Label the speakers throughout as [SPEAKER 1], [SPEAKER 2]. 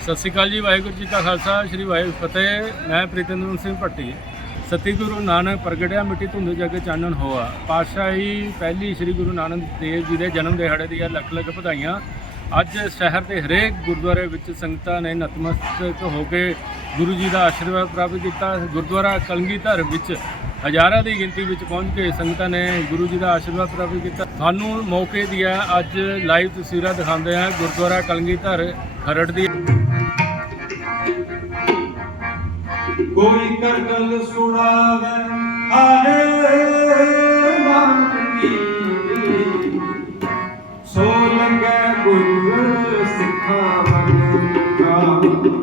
[SPEAKER 1] ਸਤਿ ਸ਼੍ਰੀ ਅਕਾਲ ਜੀ, ਵਾਹਿਗੁਰੂ ਜੀ ਕਾ ਖਾਲਸਾ, ਸ੍ਰੀ ਵਾਹਿਗੁਰੂ ਫਤਿਹ। ਮੈਂ ਪ੍ਰੀਤਿੰਦਰ ਸਿੰਘ ਭੱਟੀ। ਸਤੀ ਗੁਰੂ ਨਾਨਕ ਪ੍ਰਗਟਿਆ ਮਿੱਟੀ ਧੁੰਦ ਜਗ ਚਾਨਣ ਹੋਆ। ਪਾਤਸ਼ਾਹੀ ਪਹਿਲੀ ਸ੍ਰੀ ਗੁਰੂ ਨਾਨਕ ਦੇਵ ਜੀ ਦੇ ਜਨਮ ਦਿਹਾੜੇ ਦੀਆਂ ਲੱਖ ਲੱਖ ਵਧਾਈਆਂ। ਅੱਜ ਸ਼ਹਿਰ ਦੇ ਹਰੇਕ ਗੁਰਦੁਆਰੇ ਵਿੱਚ ਸੰਗਤਾਂ ਨੇ ਨਤਮਸਤਕ ਹੋ ਕੇ ਗੁਰੂ ਜੀ ਦਾ ਆਸ਼ੀਰਵਾਦ ਪ੍ਰਾਪਤ ਕੀਤਾ। ਗੁਰਦੁਆਰਾ ਕਲਗੀਧਰ ਵਿੱਚ ਹਜ਼ਾਰਾਂ ਦੀ ਗਿਣਤੀ ਵਿੱਚ ਪਹੁੰਚ ਕੇ ਸੰਗਤਾਂ ਨੇ ਗੁਰੂ ਜੀ ਦਾ ਆਸ਼ੀਰਵਾਦ ਪ੍ਰਾਪਤ ਕੀਤਾ। ਤੁਹਾਨੂੰ ਮੌਕੇ ਦੀਆਂ ਅੱਜ ਲਾਈਵ ਤਸਵੀਰਾਂ ਦਿਖਾਉਂਦੇ ਹਾਂ ਗੁਰਦੁਆਰਾ ਕਲਗੀਧਰ ਖਰੜ ਦੀ।
[SPEAKER 2] ਕੋਈ ਕਰ ਗੱਲ ਸੁਣਾਵੇ। ਆਲੇ ਮਨ ਕੀ ਸੋ ਲੰਗੇ ਗੁਰ ਸਿੱਖਾਂ ਮਨ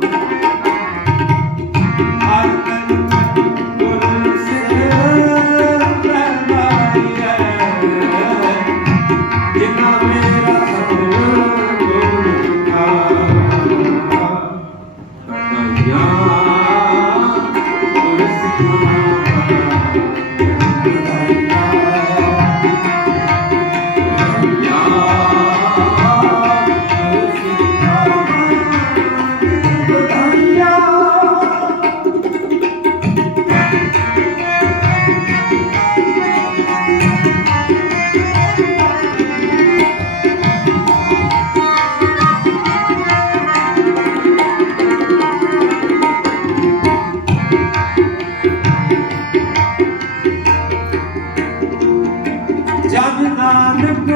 [SPEAKER 2] ਕੋਈ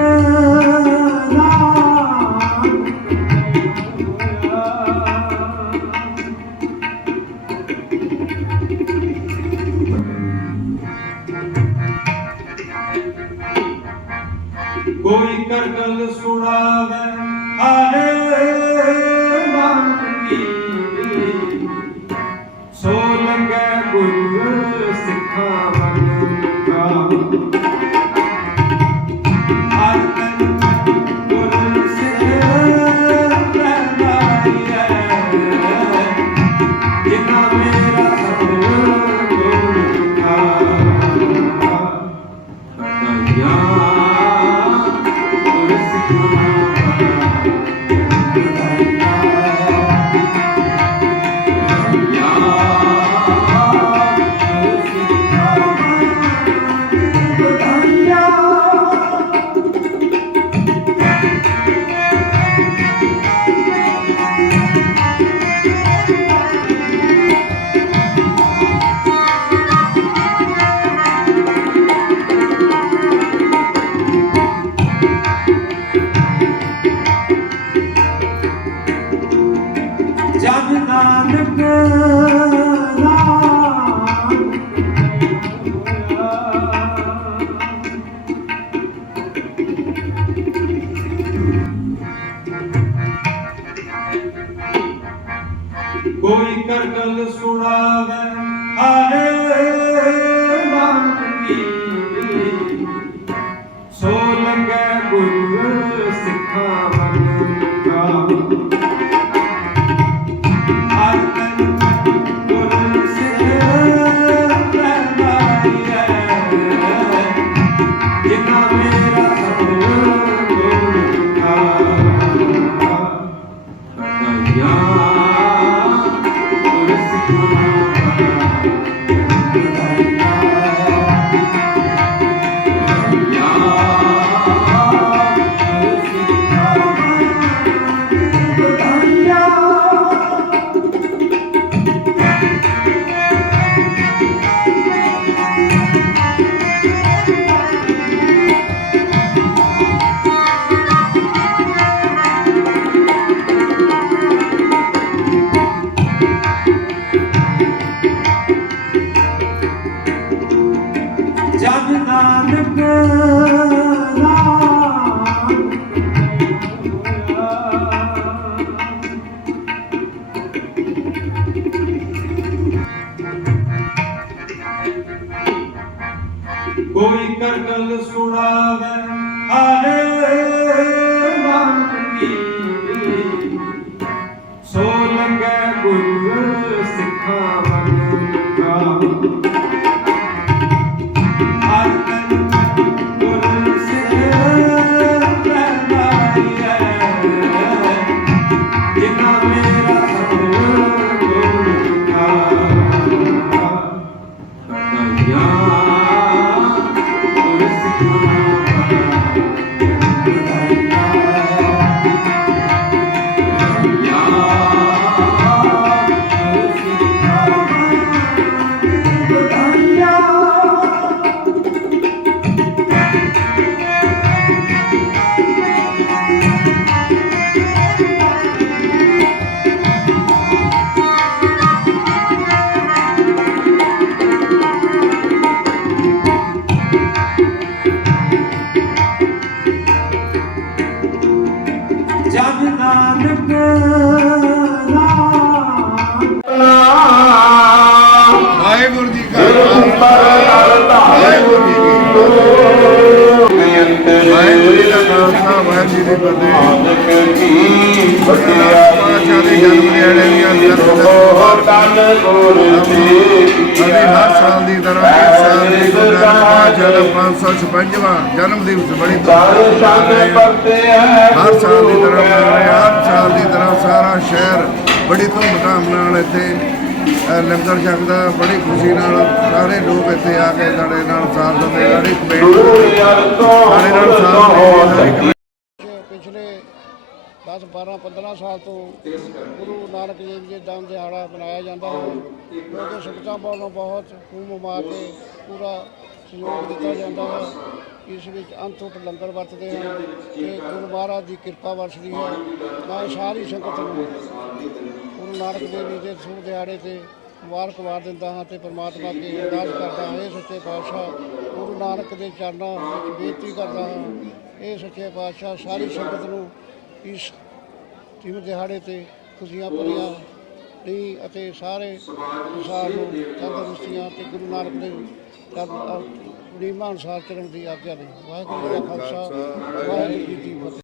[SPEAKER 2] ਕਰ ਗੱਲ ਸੁਣਾਵੇ ਆਲੇ ਮਨ ਕੀ। ਸੋ ਲੰਗੇ ਗੁਰ ਸਿੱਖਾਂ ਮਨ ਕਾ। ਲੰਗੇ ਗੁਰ ਸਿੱਖਾਂ ਮਨ ਕਾ ਕੋਈ ਕਰ ਗੱਲ ਸੁਣਾਵੇ। ਆਲੇ ਮਨ ਕੀ ਸੋ ਲੰਗੇ ਗੁਰ ਸਿੱਖਾਂ ਨਾਨਕ ਕੀ ਫਤਿਹ ਤਨ ਗੁਰ
[SPEAKER 3] ਤੇਰੀ ਹਰ ਸਾਲ ਦੀ ਤਰ੍ਹਾਂ ਇਸ ਸਾਲ ਵੀ ਗੁਰੂ ਨਾਨਕ ਜਨਮ 556ਵਾਂ ਜਨਮ ਦਿਵਸ ਬੜੀ ਹਰ ਸਾਲ ਦੀ ਤਰ੍ਹਾਂ ਮਨਾ ਰਹੇ ਹਰ ਸਾਲ ਦੀ ਤਰ੍ਹਾਂ ਸਾਰਾ ਸ਼ਹਿਰ ਬੜੀ ਧੂਮਧਾਮ ਨਾਲ ਇੱਥੇ ਲੰਗਰ ਛਕਦਾ ਬੜੀ ਖੁਸ਼ੀ ਨਾਲ ਸਾਰੇ ਲੋਕ ਇੱਥੇ ਆ ਕੇ ਸਾਡੇ ਨਾਲ ਸਾਥ ਦਿੰਦੇ ਬੜੀ ਕਮੇਟੀ ਸਾਡੇ ਨਾਲ ਸਾਥ
[SPEAKER 4] ਦਿੰਦੇ 10 12 15 ਸਾਲ ਤੋਂ ਗੁਰੂ ਨਾਨਕ ਦੇਵ ਜੀ ਦਾ ਜਨਮ ਦਿਹਾੜਾ ਮਨਾਇਆ ਜਾਂਦਾ ਹੈ। ਕਿਉਂਕਿ ਸੰਗਤਾਂ ਵੱਲੋਂ ਬਹੁਤ ਖੂਮ ਮਾ ਕੇ ਪੂਰਾ ਸਹਿਯੋਗ ਦਿੱਤਾ ਜਾਂਦਾ ਹੈ। ਇਸ ਵਿੱਚ ਅਨਥੁੱਟ ਲੰਗਰ ਵਰਤਦੇ ਹਨ ਤੇ ਗੁਰੂ ਮਹਾਰਾਜ ਦੀ ਕਿਰਪਾ ਵਰਸਦੀ ਹੈ। ਮੈਂ ਸਾਰੀ ਸੰਗਤ ਨੂੰ ਗੁਰੂ ਨਾਨਕ ਦੇਵ ਜੀ ਦੇ ਸ਼ੁਭ ਦਿਹਾੜੇ ਤੇ ਮੁਬਾਰਕਬਾਦ ਦਿੰਦਾ ਹਾਂ ਤੇ ਪ੍ਰਮਾਤਮਾ ਅੱਗੇ ਅਰਦਾਸ ਕਰਦਾ ਹਾਂ। ਇਹ ਸੱਚੇ ਪਾਤਸ਼ਾਹ ਗੁਰੂ ਨਾਨਕ ਦੇ ਚਰਨਾਂ ਵਿੱਚ ਬੇਨਤੀ ਕਰਦਾ ਹਾਂ। ਇਹ ਸੱਚੇ ਪਾਤਸ਼ਾਹ ਸਾਰੀ ਸੰਗਤ ਨੂੰ ਇਸ ਦਿਨ ਦਿਹਾੜੇ ਤੇ ਖੁਸ਼ੀਆਂ ਭਰੀਆਂ ਦੀ ਅਤੇ ਸਾਰੇ ਸੰਸਾਰ ਨੂੰ ਤੰਦਰੁਸਤੀਆਂ ਤੇ ਗੁਰੂ ਨਾਨਕ ਦੇ ਚਰਨ ਨੀਮਾਂ ਅਨੁਸਾਰ ਚੱਲਣ ਦੀ ਆਗਿਆ ਲਈ ਵਾਹਿਗੁਰੂ ਜੀ ਕਾ ਖਾਲਸਾ, ਵਾਹਿਗੁਰੂ ਜੀ ਕੀ ਫਤਿਹ।